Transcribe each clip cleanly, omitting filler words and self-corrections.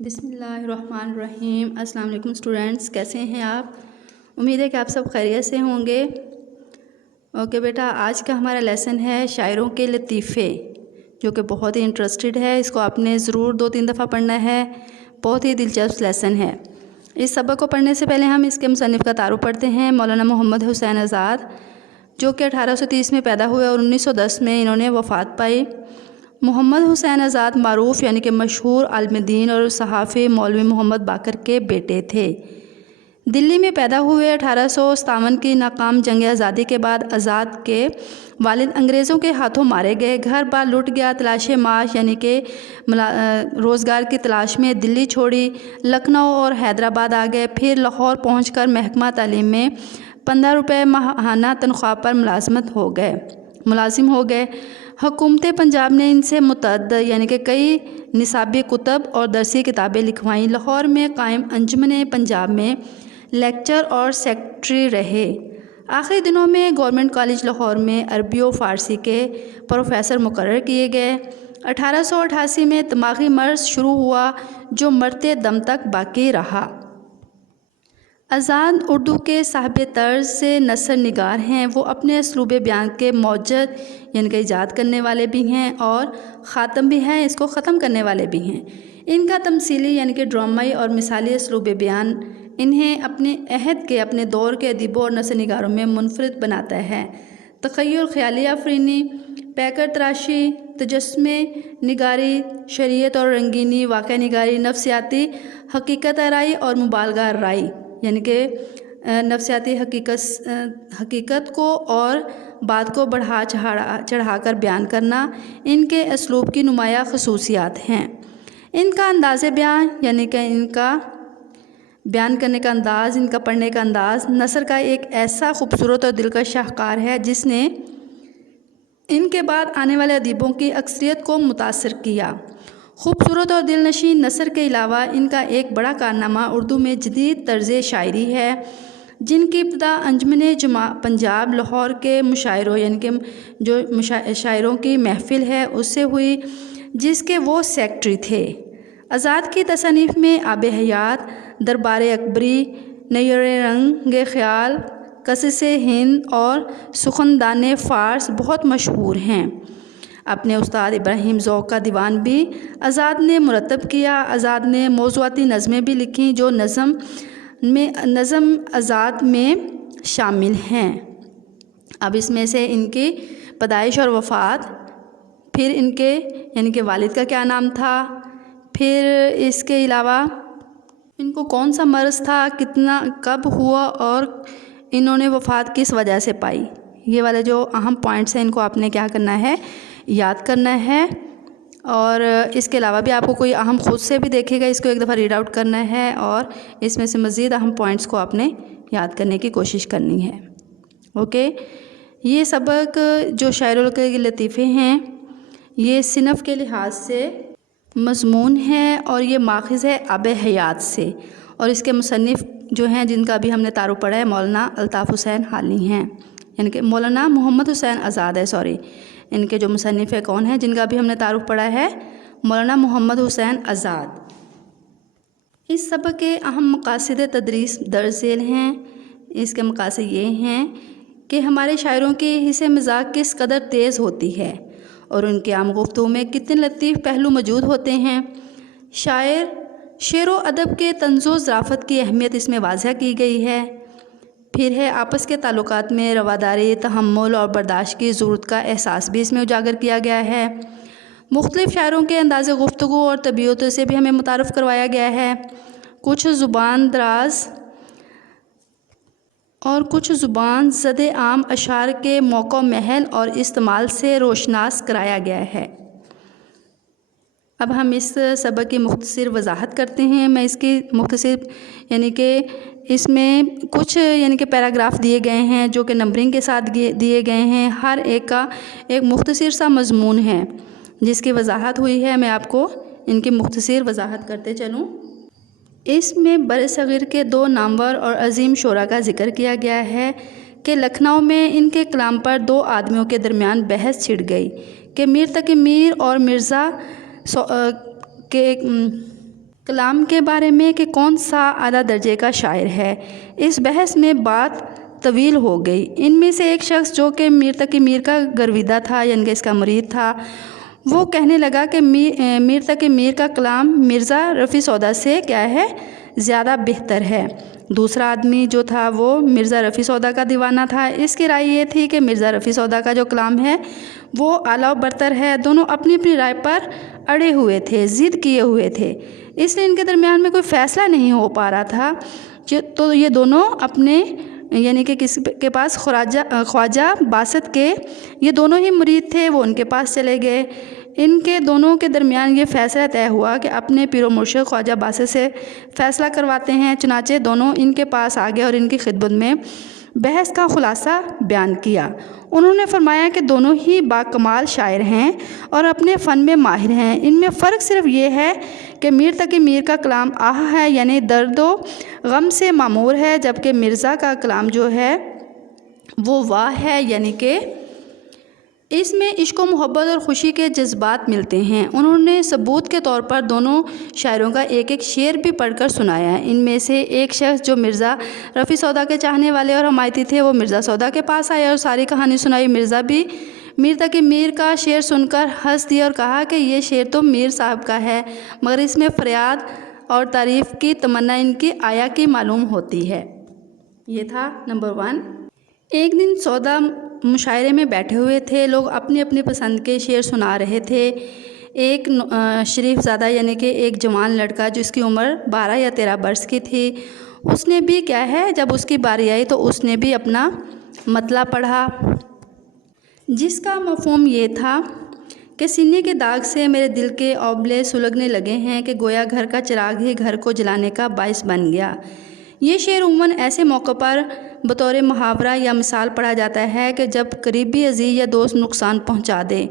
बिस्मिल्लाहिर्रहमानिर्रहीम। अस्सलाम वालेकुम स्टूडेंट्स, कैसे हैं आप? उम्मीद है कि आप सब खैरियत से होंगे। ओके बेटा, आज का हमारा लेसन है शायरों के लतीफ़े, जो कि बहुत ही इंटरेस्टेड है। इसको आपने ज़रूर 2-3 दफ़ा पढ़ना है। बहुत ही दिलचस्प लेसन है। इस सबक को पढ़ने से पहले हम इसके मुसन्निफ़ का तारुफ़ पढ़ते हैं। मौलाना मोहम्मद हुसैन आज़ाद, जो कि 1830 में पैदा हुए और 1910 में इन्होंने वफ़ात पाई। मोहम्मद हुसैन आज़ाद मारूफ़ यानी कि मशहूर आलिम दीन और सहाफ़ी मौलवी मोहम्मद बाकर के बेटे थे। दिल्ली में पैदा हुए। 1857 की नाकाम जंग आज़ादी के बाद आज़ाद के वालिद अंग्रेज़ों के हाथों मारे गए। घर बार लुट गया। तलाश माश यानी कि रोज़गार की तलाश में दिल्ली छोड़ी, लखनऊ और हैदराबाद आ गए। फिर लाहौर पहुंचकर महकमा तालीम में 15 रुपये माहाना तनख्वाह पर मुलाजिम हो गए। हुकूमत पंजाब ने इनसे मुतअद्दिद यानी कि कई निसाबी कुतब और दरसी किताबें लिखवाईं। लाहौर में कायम अंजुमन पंजाब में लेक्चर और सेक्रेटरी रहे। आखिरी दिनों में गवर्नमेंट कॉलेज लाहौर में अरबी और फ़ारसी के प्रोफेसर मुकर्रर किए गए। 1888 में दिमागी मर्ज़ शुरू हुआ, जो मरते दम तक बाकी रहा। आज़ाद उर्दू के साहिब तर्ज से नसर निगार हैं। वो अपने असलूब बयान के मौजद यानी कि ईजाद करने वाले भी हैं और ख़ातम भी हैं, इसको ख़त्म करने वाले भी हैं। इनका तमसीली यानी कि ड्रामाई और मिसाली असलूब बयान इन्हें अपने अहद के, अपने दौर के अदीबों और नसर निगारों में मुनफरिद बनाता है। तख़य्युल, ख़याली आफ़रीनी, पैकर तराशी, तजस्मे निगारी, शरीयत और रंगीनी, वाक़या निगारी, नफ्सियाती हकीकत आराई और मुबालगा आराई यानी कि नफ्सियाती हकीकत को और बात को बढ़ा चढ़ा कर बयान करना इनके असलूब की नुमाया खसूसियात हैं। इनका अंदाज़ बयान यानी कि इनका बयान करने का अंदाज़, इनका पढ़ने का अंदाज़ नसर का एक ऐसा खूबसूरत और दिलकश शाहकार है जिसने इनके बाद आने वाले अदीबों की अक्सरियत को मुतासर किया। खूबसूरत और दिलनशीन नसर के अलावा इनका एक बड़ा कारनामा उर्दू में जदीद तर्ज़ शायरी है, जिनकी इब्तिदा अंजुमन पंजाब लाहौर के मुशायरों यानी कि जो शायरों की महफ़िल है उससे हुई, जिसके वो सेक्रेटरी थे। आज़ाद की तसनीफ़ में आब हयात, दरबार अकबरी, नैर रंग ख़याल, कसिस हिंद और सुखनदान फ़ारस बहुत मशहूर हैं। अपने उस्ताद इब्राहिम ज़ौक़ का दीवान भी आज़ाद ने मुरतब किया। आज़ाद ने मौज़ूआती नज़में भी लिखीं जो नज़म आज़ाद में शामिल हैं। अब इसमें से इनकी पैदाइश और वफ़ात, फिर इनके यानी कि वालिद का क्या नाम था, फिर इसके अलावा इनको कौन सा मर्ज़ था, कितना कब हुआ और इन्होंने वफ़ात किस वजह से पाई, ये वाले जो अहम पॉइंट्स हैं इनको आपने क्या करना है, याद करना है। और इसके अलावा भी आपको कोई अहम खुद से भी देखेगा, इसको एक दफ़ा रीड आउट करना है और इसमें से मज़ीद अहम पॉइंट्स को आपने याद करने की कोशिश करनी है। ओके, ये सबक जो शायरों के लतीफ़े हैं ये सिनफ़ के लिहाज से मज़मून है और ये माख़िज़ है आब हयात से, और इसके मुसन्निफ़ जो हैं जिनका अभी हमने तारुफ़ पढ़ा है मौलाना अल्ताफ़ हुसैन हाली हैं, यानी कि मौलाना मोहम्मद हुसैन आज़ाद है, सॉरी। इनके जो मुसन्निफ़ है कौन है जिनका भी हमने तारुफ़ पढ़ा है, मौलाना मोहम्मद हुसैन आज़ाद। इस सबक के अहम मक़ासिद तदरीस दर्ज झेल हैं। इसके मक़ासिद ये हैं कि हमारे शायरों की हिस्से मज़ाक़ किस कदर तेज़ होती है और उनके आम गुफ्तगू में कितने लतीफ़ पहलू मौजूद होते हैं। शायर शेर व अदब के तंज़ो ज़राफ़त की अहमियत इसमें वाज़ह की गई है। फिर है आपस के ताल्लुकात में रवादारी, तहम्मुल और बर्दाश्त की ज़रूरत का एहसास भी इसमें उजागर किया गया है। मुख्तलिफ़ शायरों के अंदाज़ गुफ्तगू और तबीयत से भी हमें मुतारफ़ करवाया गया है। कुछ ज़ुबान दराज और कुछ ज़ुबान ज़द आम अशार के मौक़ा महल और इस्तेमाल से रोशनास कराया गया है। अब हम इस सबक की मुख्तसर वजाहत करते हैं। मैं इसकी मुख्तसर यानी कि इसमें कुछ यानी कि पैराग्राफ दिए गए हैं जो कि नंबरिंग के साथ दिए गए हैं। हर एक का एक मुख्तसर सा मज़मून है जिसकी वजाहत हुई है। मैं आपको इनकी मुख्तसर वजाहत करते चलूँ। इसमें बरसग़ीर के 2 नामवर और अज़ीम शोरा का ज़िक्र किया गया है कि लखनऊ में इनके कलाम पर 2 आदमियों के दरमियान बहस छिड़ गई कि मीर तकी मीर और मिर्ज़ा कलाम के बारे में कि कौन सा आला दर्जे का शायर है। इस बहस में बात तवील हो गई। इनमें से एक शख्स जो कि मीर तकी मीर का गर्विदा था, यानी कि इसका मुरीद था, वो कहने लगा कि मीर तकी मीर का कलाम मिर्ज़ा रफ़ी सौदा से क्या है, ज़्यादा बेहतर है। दूसरा आदमी जो था वो मिर्ज़ा रफ़ी सौदा का दीवाना था। इसकी राय ये थी कि मिर्ज़ा रफ़ी सौदा का जो कलाम है वो आला बरतर है। दोनों अपनी अपनी राय पर अड़े हुए थे, ज़िद किए हुए थे, इसलिए इनके दरमियान में कोई फ़ैसला नहीं हो पा रहा था। तो ये दोनों अपने यानी कि किसी के पास ख्वाजा बासत के ये दोनों ही मुरीद थे, वो उनके पास चले गए। इनके दोनों के दरमियान ये फ़ैसला तय हुआ कि अपने पीर मुर्शिद ख्वाजा बासत से फ़ैसला करवाते हैं। चुनाचे दोनों इनके पास आ गए और इनकी खिदमत में बहस का खुलासा बयान किया। उन्होंने फरमाया कि दोनों ही बाकमाल शायर हैं और अपने फ़न में माहिर हैं। इनमें फ़र्क सिर्फ ये है कि मीर तकी मीर का कलाम आह है, यानी दर्दो गम से मामूर है, जबकि मिर्ज़ा का कलाम जो है वो वाह है, यानी कि इसमें इश्क व मोहब्बत और ख़ुशी के जज्बात मिलते हैं। उन्होंने सबूत के तौर पर दोनों शायरों का एक एक शेर भी पढ़कर सुनाया है। इनमें से एक शख्स जो मिर्ज़ा रफ़ी सौदा के चाहने वाले और हमायती थे, वो मिर्ज़ा सौदा के पास आए और सारी कहानी सुनाई। मिर्ज़ा भी मीर तकी मीर का शेर सुनकर हंस दिया और कहा कि ये शेर तो मीर साहब का है, मगर इसमें फ़रियाद और तारीफ़ की तमन्ना इनकी आया की मालूम होती है। ये था नंबर 1। एक दिन सौदा मुशायरे में बैठे हुए थे। लोग अपनी अपनी पसंद के शेर सुना रहे थे। एक शरीफ ज़ादा यानी कि एक जवान लड़का जिसकी उम्र 12 या 13 बरस की थी, उसने भी क्या है, जब उसकी बारी आई तो उसने भी अपना मतला पढ़ा, जिसका मफ़हूम ये था कि सीने के दाग से मेरे दिल के औबले सुलगने लगे हैं कि गोया घर का चिराग ही घर को जलाने का बाइस बन गया। ये शेर उम्मन ऐसे मौक़ों पर बतौर मुहावरा या मिसाल पढ़ा जाता है कि जब करीबी अजीज़ या दोस्त नुकसान पहुंचा दे।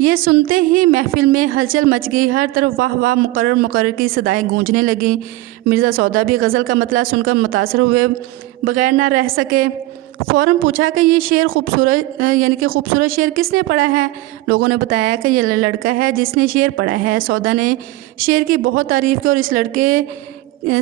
ये सुनते ही महफिल में हलचल मच गई। हर तरफ वाह वाह मुकर्रर मुकर्रर की सदाएं गूंजने लगीं। मिर्ज़ा सौदा भी गज़ल का मतला सुनकर मुतासर हुए बगैर ना रह सके। फ़ौरन पूछा कि ये शेर खूबसूरत यानी कि खूबसूरत शेर किसने पढ़ा है। लोगों ने बताया कि ये लड़का है जिसने शेर पढ़ा है। सौदा ने शेर की बहुत तारीफ़ की और इस लड़के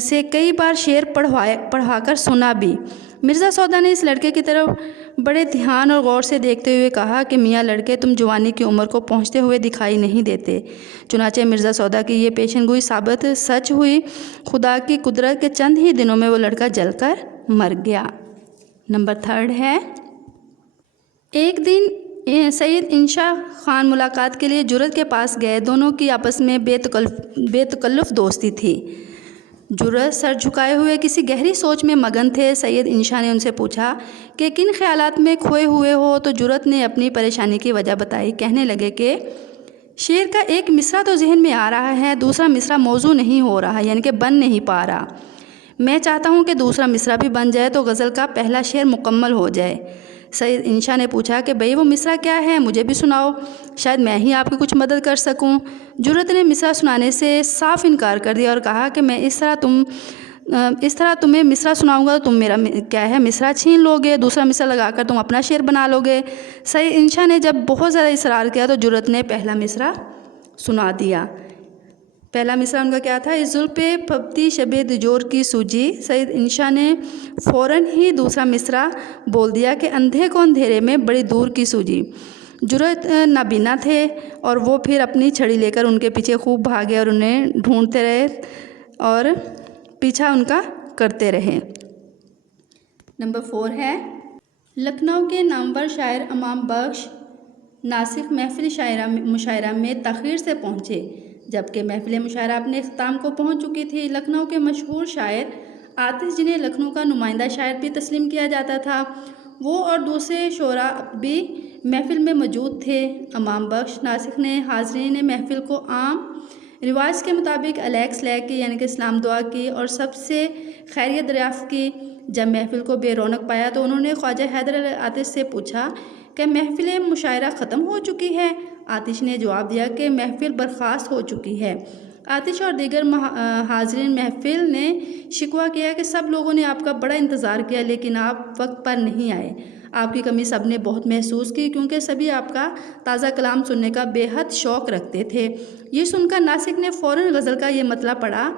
से कई बार शेर पढ़वाकर सुना भी। मिर्ज़ा सौदा ने इस लड़के की तरफ बड़े ध्यान और गौर से देखते हुए कहा कि मियाँ लड़के, तुम जवानी की उम्र को पहुँचते हुए दिखाई नहीं देते। चुनाचे मिर्ज़ा सौदा की ये पेशनगोई साबित सच हुई। खुदा की कुदरत के चंद ही दिनों में वो लड़का जलकर मर गया। नंबर 3 है, एक दिन सैयद इंशा खान मुलाकात के लिए जुरत के पास गए। दोनों की आपस में बेतकल्लुफ़ दोस्ती थी। जुरत सर झुकाए हुए किसी गहरी सोच में मगन थे। सैयद इंशा ने उनसे पूछा कि किन ख्यालात में खोए हुए हो, तो जुरत ने अपनी परेशानी की वजह बताई। कहने लगे कि शेर का एक मिसरा तो जहन में आ रहा है, दूसरा मिसरा मौजू नहीं हो रहा, यानी कि बन नहीं पा रहा। मैं चाहता हूँ कि दूसरा मिसरा भी बन जाए तो गज़ल का पहला शेर मुकम्मल हो जाए। सैयद इंशा ने पूछा कि भाई वो मिसरा क्या है, मुझे भी सुनाओ, शायद मैं ही आपकी कुछ मदद कर सकूं। जुरत ने मिसरा सुनाने से साफ इनकार कर दिया और कहा कि मैं इस तरह तुम्हें मिसरा सुनाऊंगा तो तुम मेरा क्या है मिसरा छीन लोगे, दूसरा मिसरा लगाकर तुम अपना शेर बना लोगे। सैयद इंशा ने जब बहुत ज़्यादा इसरार किया तो जुरत ने पहला मिसरा सुना दिया। पहला मिसरा उनका क्या था, इस जुल्फ़ पे फबती शबे दुजोर की सूजी। सैयद इंशा ने फ़ौरन ही दूसरा मिसरा बोल दिया कि अंधे को अंधेरे में बड़ी दूर की सूजी। जुरत नाबीना थे और वो फिर अपनी छड़ी लेकर उनके पीछे खूब भागे और उन्हें ढूंढते रहे और पीछा उनका करते रहे। नंबर 4 है, लखनऊ के नामवर शायर इमाम बख्श नासिक महफिल मुशायरा में तख़ीर से पहुँचे, जबकि महफिल मुशायरा अपने इख्तिताम को पहुँच चुकी थी। लखनऊ के मशहूर शायर आतिश, जिन्हें लखनऊ का नुमाइंदा शायर भी तस्लीम किया जाता था, वो और दूसरे शोरा भी महफिल में मौजूद थे। इमाम बख्श नासिक ने हाज़रीन महफिल को आम रिवाज के मुताबिक अलैक सलैक की यानी कि इस्लाम दुआ की और सबसे खैरियत दरियाफ़्त की। जब महफिल को बेरौनक पाया तो उन्होंने ख्वाजा हैदर आतिश से पूछा कि महफिल मुशायरा ख़त्म हो चुकी है। आतिश ने जवाब दिया कि महफिल बर्खास्त हो चुकी है। आतिश और दीगर हाज़रीन महफिल ने शिकवा किया कि सब लोगों ने आपका बड़ा इंतज़ार किया लेकिन आप वक्त पर नहीं आए। आपकी कमी सब ने बहुत महसूस की क्योंकि सभी आपका ताज़ा कलाम सुनने का बेहद शौक़ रखते थे। ये सुनकर नासिक ने फ़ौरन गज़ल का ये मतलब पढ़ा,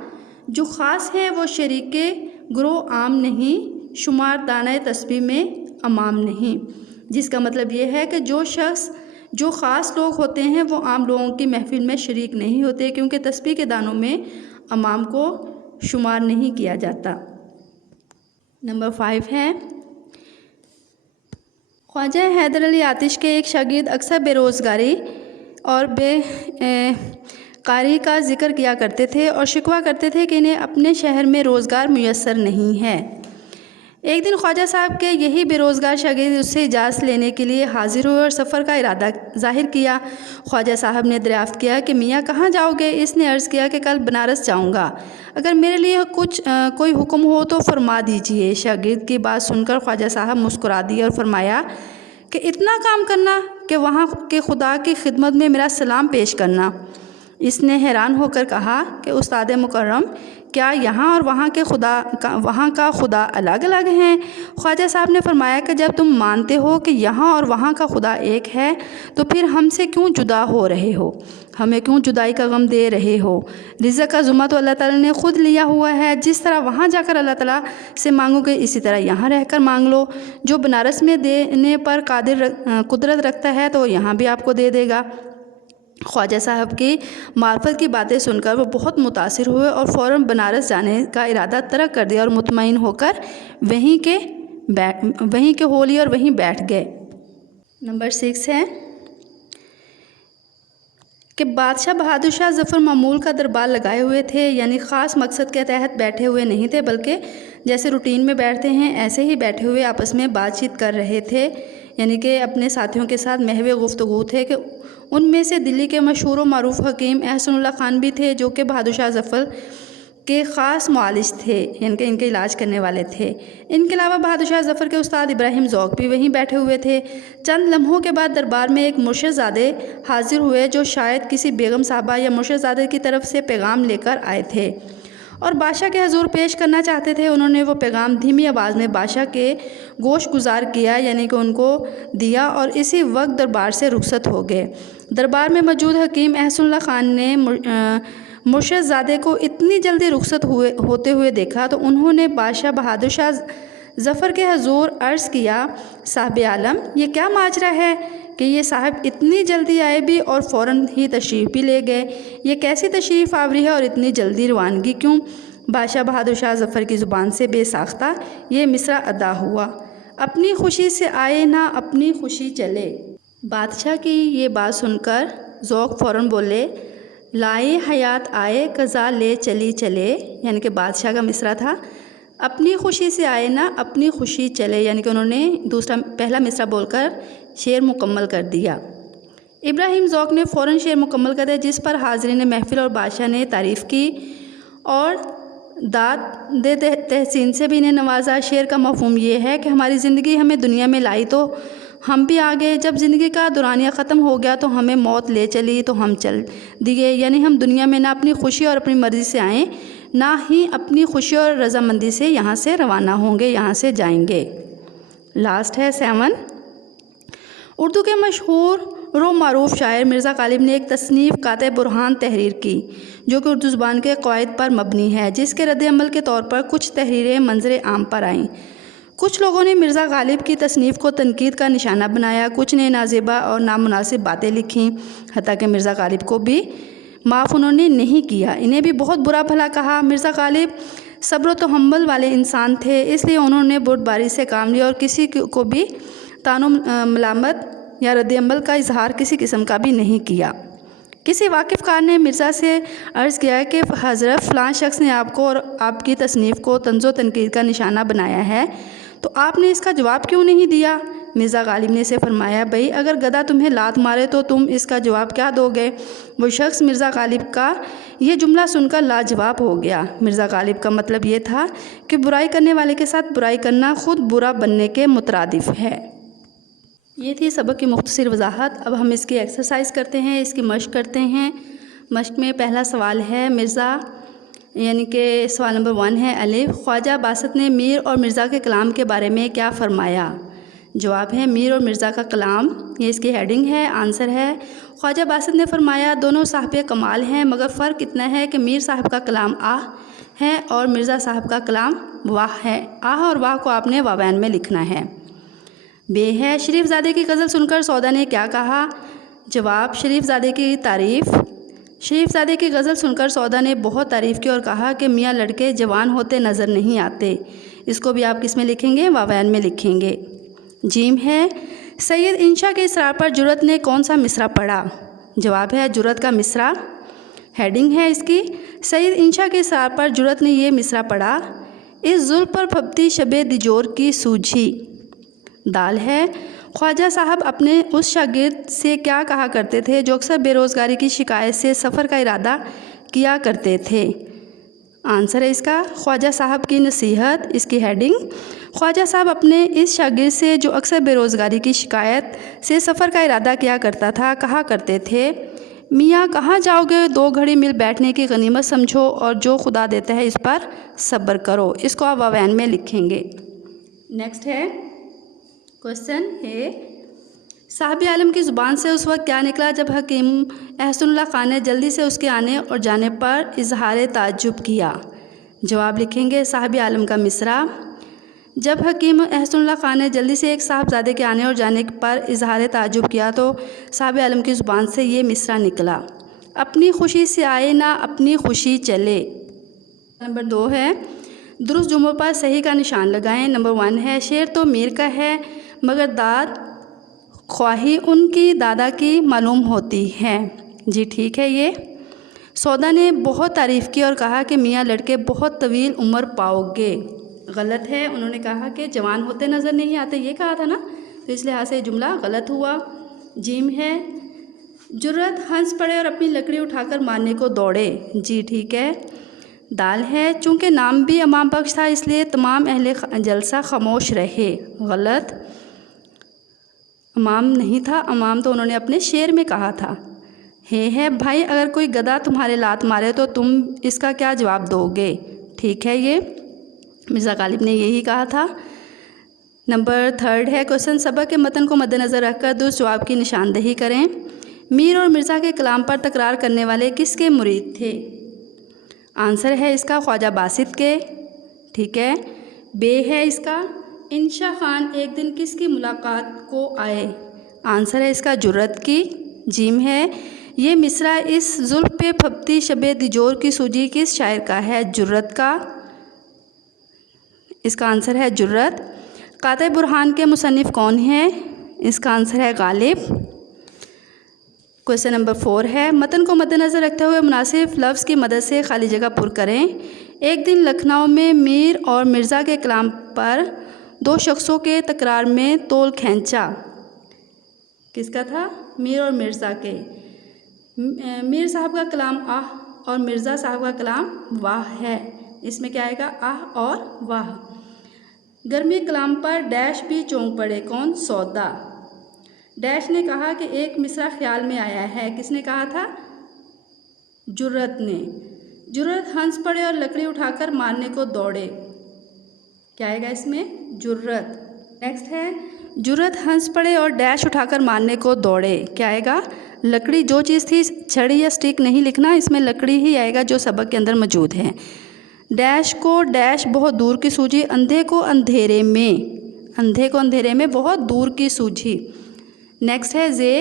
जो ख़ास है वो शरीके ग्रोह आम नहीं, शुमार दाने तस्बीह में अमाम नहीं। जिसका मतलब ये है कि जो ख़ास लोग होते हैं वो आम लोगों की महफिल में शरीक नहीं होते, क्योंकि तस्बीह के दानों में अमाम को शुमार नहीं किया जाता। नंबर 5 है, ख्वाजा हैदर अली आतिश के एक शागिर्द अक्सर बेरोज़गारी और बेकारी का जिक्र किया करते थे और शिकवा करते थे कि इन्हें अपने शहर में रोज़गार मुयस्सर नहीं है। एक दिन ख्वाजा साहब के यही बेरोज़गार शागिर्द उससे इजाज़त लेने के लिए हाजिर हुए और सफ़र का इरादा ज़ाहिर किया। ख्वाजा साहब ने दरियाफ़्त किया कि मियाँ कहाँ जाओगे? इसने अर्ज़ किया कि कल बनारस जाऊँगा, अगर मेरे लिए कोई हुक्म हो तो फरमा दीजिए। शागिर्द की बात सुनकर ख्वाजा साहब मुस्कुरा दिए और फरमाया कि इतना काम करना कि वहाँ के खुदा की खिदमत में मेरा सलाम पेश करना। इसने हैरान होकर कहा कि उस्ताद मुकर्रम, क्या यहाँ और वहाँ का खुदा अलग अलग हैं? ख्वाजा साहब ने फरमाया कि जब तुम मानते हो कि यहाँ और वहाँ का खुदा एक है तो फिर हमसे क्यों जुदा हो रहे हो? हमें क्यों जुदाई का गम दे रहे हो? रिज़्क़ का ज़ुम्मा तो अल्लाह ताला ने ख़ुद लिया हुआ है। जिस तरह वहाँ जाकर अल्लाह ताला से मांगोगे इसी तरह यहाँ रहकर मांग लो। जो बनारस में देने पर कुदरत रखता है तो यहाँ भी आपको दे देगा। ख्वाजा साहब की मार्फत की बातें सुनकर वो बहुत मुतासिर हुए और फ़ौरन बनारस जाने का इरादा तर्क कर दिया और मुतमईन होकर वहीं के हो लिए और वहीं बैठ गए। नंबर 6 है कि बादशाह बहादुर शाह ज़फ़र मामूल का दरबार लगाए हुए थे, यानी ख़ास मकसद के तहत बैठे हुए नहीं थे, बल्कि जैसे रूटीन में बैठते हैं ऐसे ही बैठे हुए आपस में बातचीत कर रहे थे, यानी कि अपने साथियों के साथ महवे गुफ्तगू थे। कि उनमें से दिल्ली के मशहूर व मारूफ हकीम एहसनुल्लाह खान भी थे, जो कि बहादुर शाह ज़फ़र के ख़ास मुआलिज थे, यानी कि इनके इलाज करने वाले थे। इनके अलावा बहादुर शाह ज़फ़र के उस्ताद इब्राहिम ज़ौक़ भी वहीं बैठे हुए थे। चंद लम्हों के बाद दरबार में एक मुर्शिदज़ादे हाजिर हुए, जो शायद किसी बेगम साहबा या मुर्शिदज़ादे की तरफ से पैगाम लेकर आए थे और बादशाह के हजूर पेश करना चाहते थे। उन्होंने वो पैगाम धीमी आवाज़ में बादशाह के गोश गुजार किया, यानी कि उनको दिया और इसी वक्त दरबार से रुखसत हो गए। दरबार में मौजूद हकीम एहसनुल्लाह खान ने मुर्शिदज़ादे को इतनी जल्दी रुखसत होते हुए देखा तो उन्होंने बादशाह बहादुर शाह ज़फ़र के हजूर अर्ज़ किया, साहिब आलम, ये क्या माजरा है कि ये साहब इतनी जल्दी आए भी और फ़ौरन ही तशरीफ़ भी ले गए? ये कैसी तशरीफ़ आवरी है और इतनी जल्दी रवानगी क्यों? बादशाह बहादुर शाह ज़फ़र की ज़ुबान से बेसाख्ता ये मिसरा अदा हुआ, अपनी खुशी से आए ना अपनी खुशी चले। बादशाह की ये बात सुनकर ज़ौक़ फ़ौरन बोले, लाए हयात आए कज़ा ले चली चले, यानी कि बादशाह का मिसरा था, अपनी खुशी से आए ना अपनी खुशी चले, यानी कि उन्होंने पहला मिसरा बोलकर शेर मुकम्मल कर दिया। इब्राहिम ज़ौक़ ने फ़ौरन शेर मुकम्मल कर दिया, जिस पर हाज़रीन महफ़िल और बादशाह ने तारीफ़ की और दाद दे तहसीन से भी इन्हें नवाजा। शेर का मफ़हूम ये है कि हमारी ज़िंदगी हमें दुनिया में लाई तो हम भी आ गए, जब ज़िंदगी का दुरानिया ख़त्म हो गया तो हमें मौत ले चली तो हम चल दिए, यानी हम दुनिया में ना अपनी खुशी और अपनी मर्ज़ी से आए, ना ही अपनी खुशी और रज़ामंदी से यहाँ से रवाना होंगे, यहाँ से जाएंगे। लास्ट है 7। उर्दू के मशहूर व मारूफ शायर मिर्ज़ा गालिब ने एक तसनीफ़ काते बुरहान तहरीर की, जो कि उर्दू ज़ुबान के क़वाइद पर मबनी है, जिसके रद्द-ए-अमल के तौर पर कुछ तहरीरें मंज़र आम पर आईं। कुछ लोगों ने मिर्ज़ा गालिब की तसनीफ़ को तनकीद का निशाना बनाया, कुछ ने नाज़िबा और नामुनासिब बातें लिखीं, हत्ता कि मिर्ज़ा गालिब को भी माफ़ उन्होंने नहीं किया, इन्हें भी बहुत बुरा भला कहा। मिर्ज़ा गालिब सब्र व तहम्मुल वाले इंसान थे, इसलिए उन्होंने बुर्दबारी से काम लिया और किसी को भी तानो मलामत या रद्द-ए-अमल का इजहार किसी किस्म का भी नहीं किया। किसी वाकिफ़कार ने मिर्ज़ा से अर्ज़ किया कि हज़रत फ़लाँ शख्स ने आपको और आपकी तसनीफ़ को तंज़ो तनकीद का निशाना बनाया है, तो आपने इसका जवाब क्यों नहीं दिया? मिर्ज़ा गालिब ने इसे फरमाया, भाई अगर गधा तुम्हें लात मारे तो तुम इसका जवाब क्या दोगे? वो शख्स मिर्ज़ा गालिब का यह जुमला सुनकर लाजवाब हो गया। मिर्ज़ा गालिब का मतलब ये था कि बुराई करने वाले के साथ बुराई करना ख़ुद बुरा बनने के मुतरादिफ़ है। ये थी सबक की मुख्तसर वजाहत। अब हम इसकी एक्सरसाइज करते हैं, इसकी मश्क करते हैं। मश्क में पहला सवाल है मिर्ज़ा, यानी कि सवाल नंबर 1 है अलिफ, ख्वाजा बासत ने मीर और मिर्ज़ा के कलाम के बारे में क्या फ़रमाया? जवाब है मीर और मिर्ज़ा का कलाम, ये इसकी हेडिंग है। आंसर है ख्वाजा बासित ने फरमाया दोनों साहिब कमाल हैं, मगर फ़र्क इतना है कि मीर साहब का कलाम आह है और मिर्ज़ा साहब का कलाम वाह है। आह और वाह को आपने वावैन में लिखना है। बे है शरीफज़ादे की गज़ल सुनकर सौदा ने क्या कहा। जवाब शरीफज़ादे की तारीफ़। शरीफज़ादे की गज़ल सुनकर सौदा ने बहुत तारीफ़ की और कहा कि मियाँ लड़के जवान होते नज़र नहीं आते। इसको भी आप किस में लिखेंगे, वावैन में लिखेंगे। जीम है सैयद इंशा के इसरार पर जुरत ने कौन सा मिसरा पढ़ा। जवाब है जुरत का मिसरा। हेडिंग है इसकी सैयद इंशा के इसरार पर जुरत ने ये मिसरा पढ़ा, इस जुल्फ पर फबती शबे दिजोर की सूझी। दाल है ख्वाजा साहब अपने उस शागिर्द से क्या कहा करते थे जो अक्सर बेरोज़गारी की शिकायत से सफ़र का इरादा किया करते थे। आंसर है इसका ख्वाजा साहब की नसीहत। इसकी हेडिंग ख्वाजा साहब अपने इस शागिर्द से जो अक्सर बेरोज़गारी की शिकायत से सफ़र का इरादा किया करता था कहा करते थे, मियाँ कहाँ जाओगे, 2 घड़ी मिल बैठने की गनीमत समझो और जो खुदा देता है इस पर सब्र करो। इसको आप वावैन में लिखेंगे। नेक्स्ट है क्वेश्चन है साहब आलम की ज़ुबान से उस वक्त क्या निकला जब हकीम एहसनुल्लाह खान ने जल्दी से उसके आने और जाने पर इजहार ताज्जुब किया। जवाब लिखेंगे साहब आलम का मिसरा। जब हकीम एहसनुल्लाह खान ने जल्दी से एक साहबजादे के आने और जाने पर इजहार ताज्जुब किया तो साहब आलम की ज़ुबान से ये मिसरा निकला, अपनी खुशी से आए ना अपनी खुशी चले। नंबर 2 है दुरुस्त जुमलों पर सही का निशान लगाएं। नंबर 1 है शेर तो मीर का है मगर दाद ख्वाही उनकी दादा की मालूम होती है। जी ठीक है। ये सौदा ने बहुत तारीफ़ की और कहा कि मियाँ लड़के बहुत तवील उम्र पाओगे। गलत है, उन्होंने कहा कि जवान होते नज़र नहीं आते, ये कहा था ना, तो इस लिहाज से जुमला गलत हुआ। जीम है जुर्रत हंस पड़े और अपनी लकड़ी उठाकर मारने को दौड़े। जी ठीक है। दाल है चूँकि नाम भी अमाम बख्श था इसलिए तमाम अहले जलसा खामोश रहे। गलत, अमाम नहीं था, अमाम तो उन्होंने अपने शेर में कहा था। है भाई अगर कोई गधा तुम्हारे लात मारे तो तुम इसका क्या जवाब दोगे। ठीक है, ये मिर्ज़ा गालिब ने यही कहा था। नंबर 3 है क्वेश्चन सबक के मतन को मद्देनज़र रखकर दुरुस्त जवाब की निशानदेही करें। मीर और मिर्ज़ा के कलाम पर तकरार करने वाले किसके मुरीद थे। आंसर है इसका ख्वाजा बासित के। ठीक है। बे है इसका इंशा खान एक दिन किसकी मुलाकात को आए। आंसर है इसका जुर्रत की। जीम है ये मिसरा इस जुल्फ पे फबती शबे दिजोर की सूजी किस शायर का है। जुर्रत का। इसका आंसर है जुर्रत। काते बुरहान के मुसन्निफ़ कौन है। इसका आंसर है गालिब। क्वेश्चन नंबर 4 है मतन को मद्देनज़र रखते हुए मुनासिब लफ्ज़ की मदद से खाली जगह पुर करें। एक दिन लखनऊ में मीर और मिर्ज़ा के कलाम पर 2 शख्सों के तकरार में तोल खींचा। किसका था। मीर और मिर्ज़ा के। मीर साहब का कलाम आह और मिर्ज़ा साहब का कलाम वाह है। इसमें क्या आएगा, आह और वाह। गर्मी कलाम पर डैश भी चौंक पड़े। कौन। सौदा। डैश ने कहा कि एक मिसरा ख्याल में आया है। किसने कहा था। जुर्रत ने। जुर्रत हंस पड़े और लकड़ी उठाकर मारने को दौड़े। क्या आएगा इसमें, जुर्रत। नेक्स्ट है जुर्रत हंस पड़े और डैश उठाकर मारने को दौड़े। क्या आएगा, लकड़ी। जो चीज़ थी छड़ी या स्टिक नहीं लिखना, इसमें लकड़ी ही आएगा जो सबक के अंदर मौजूद है। डैश को डैश बहुत दूर की सूझी, अंधे को अंधेरे में, अंधे को अंधेरे में बहुत दूर की सूझी। नेक्स्ट है जे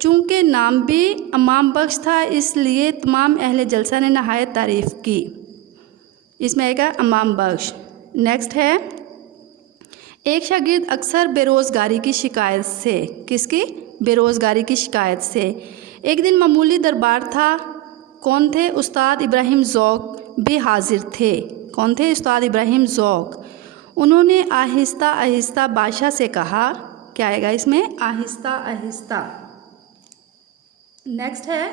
चूँकि नाम भी अमाम बख्श था इसलिए तमाम अहले जलसा ने नहायत तारीफ़ की। इसमें आएगा अमाम बख्श। नेक्स्ट है एक शागिर्द अक्सर बेरोज़गारी की शिकायत से। किसकी। बेरोज़गारी की शिकायत से। एक दिन मामूली दरबार था। कौन थे। उस्ताद इब्राहिम ज़ौक़ भी हाजिर थे। कौन थे। उस्ताद इब्राहिम ज़ौक़। उन्होंने आहिस्ता आहिस्ता बादशाह से कहा। क्या आएगा इसमें, आहिस्ता आहिस्ता। नेक्स्ट है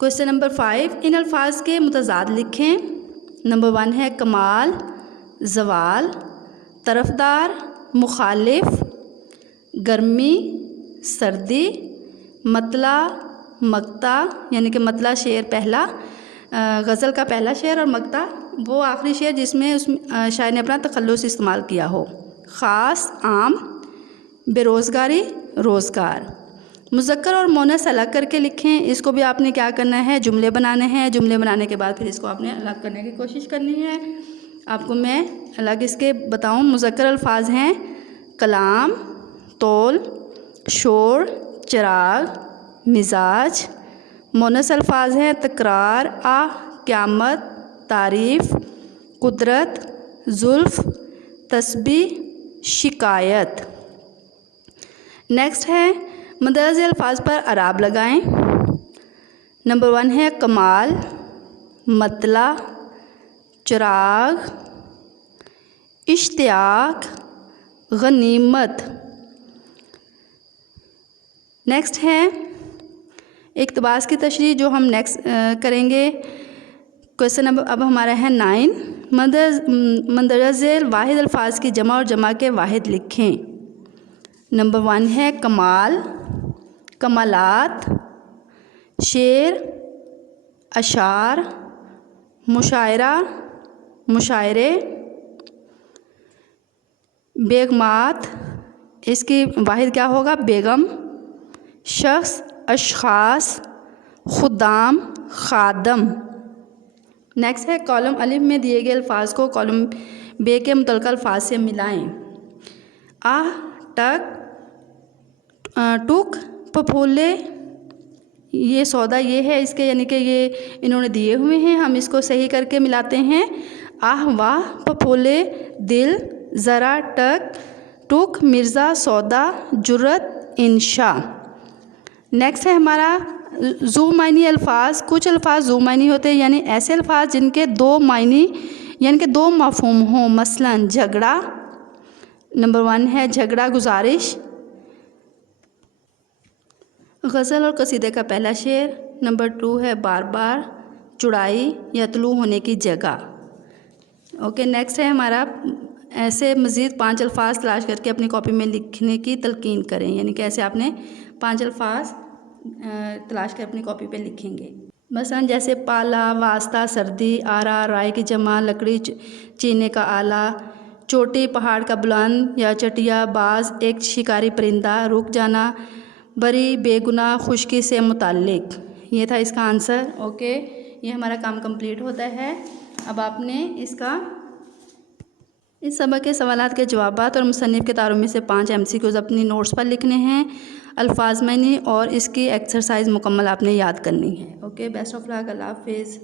क्वेश्चन नंबर 5 इन अल्फाज के मुतज़ाद लिखें। नंबर 1 है कमाल, ज़वाल, तरफदार, मुखालिफ, गर्मी, सर्दी, मतला, मक्ता, यानी कि मतला शेर पहला, गज़ल का पहला शेर और मक्ता वो आखिरी शेर जिसमें उस शायर ने अपना तखल्लुस इस्तेमाल किया हो। ख़ास, आम, बेरोज़गारी, रोज़गार। मुज़क्कर और मोनस अलग करके लिखें। इसको भी आपने क्या करना है, जुमले बनाने हैं। जुमले बनाने के बाद फिर इसको आपने अलग करने की कोशिश करनी है। आपको मैं अलग इसके बताऊं। मुज़क्कर अल्फाज हैं कलाम, तौल, शोर, चिराग, मिजाज। मोनस अल्फाज हैं तकरार, क़यामत, तारीफ़, कुदरत, जुल्फ़, तस्बीह, शिकायत। नेक्स्ट है मंदरजे अल्फाज पर अराब लगाएं। नंबर 1 है कमाल, मतला, चिराग, इश्तियाक, गनीमत। नेक्स्ट है इक़्तिबास की तशरीह जो हम नेक्स्ट करेंगे। क्वेश्चन नंबर अब हमारा है 9। मंदरजे वाहिद अल्फाज की जमा और जमा के वाहिद लिखें। नंबर 1 है कमाल, कमालात, शेर, अशार, मुशायरा, मुशायरे, बेगमात। इसकी वाहिद क्या होगा, बेगम, शख्स, अशखास, खुदाम, खादम। नेक्स्ट है कॉलम अलिफ में दिए गए अल्फाज को कॉलम बे के मुतल्लिक़ अल्फाज से मिलाएं। आह, टक, टुक, फफूले, ये सौदा ये है इसके, यानी कि ये इन्होंने दिए हुए हैं। हम इसको सही करके मिलाते हैं। आह, वाह, फफूले, दिल, ज़रा, टक, टुक, मिर्ज़ा, सौदा, जुर्रत, इंशा। नेक्स्ट है हमारा ज़ू मायनी अल्फाज। कुछ अल्फाज ज़ू मायनी होते हैं, यानी ऐसे अल्फाज जिनके 2 मायनी यानी कि 2 मफ़हूम हों। मसलन झगड़ा। नंबर 1 है झगड़ा, गुजारिश, गज़ल और कसीदे का पहला शेर। नंबर 2 है बार बार, चुड़ाई या तलू होने की जगह। ओके, नेक्स्ट है हमारा ऐसे मज़ीद 5 अल्फाज तलाश करके अपनी कॉपी में लिखने की तलकीन करें, यानी कि ऐसे आपने 5 अल्फाज तलाश कर अपनी कॉपी पे लिखेंगे। मसलन जैसे पाला, वास्ता, सर्दी, आरा, राय की जमा, लकड़ी चीने का आला, चोटी, पहाड़ का बुलंद या चटिया, बाज, एक शिकारी परिंदा, रुक जाना, बरी, बेगुनाह, खुश्की से मुताल्लिक। ये था इसका आंसर। ओके, ये हमारा काम कंप्लीट होता है। अब आपने इस सबक के सवालात के जवाबात और मुसन्निफ़ के तारुफ में से 5 MCQs अपनी नोट्स पर लिखने हैं। अल्फाज मैनी और इसकी एक्सरसाइज मुकम्मल आपने याद करनी है। ओके, बेस्ट ऑफ लक, अल्लाह हाफिज़।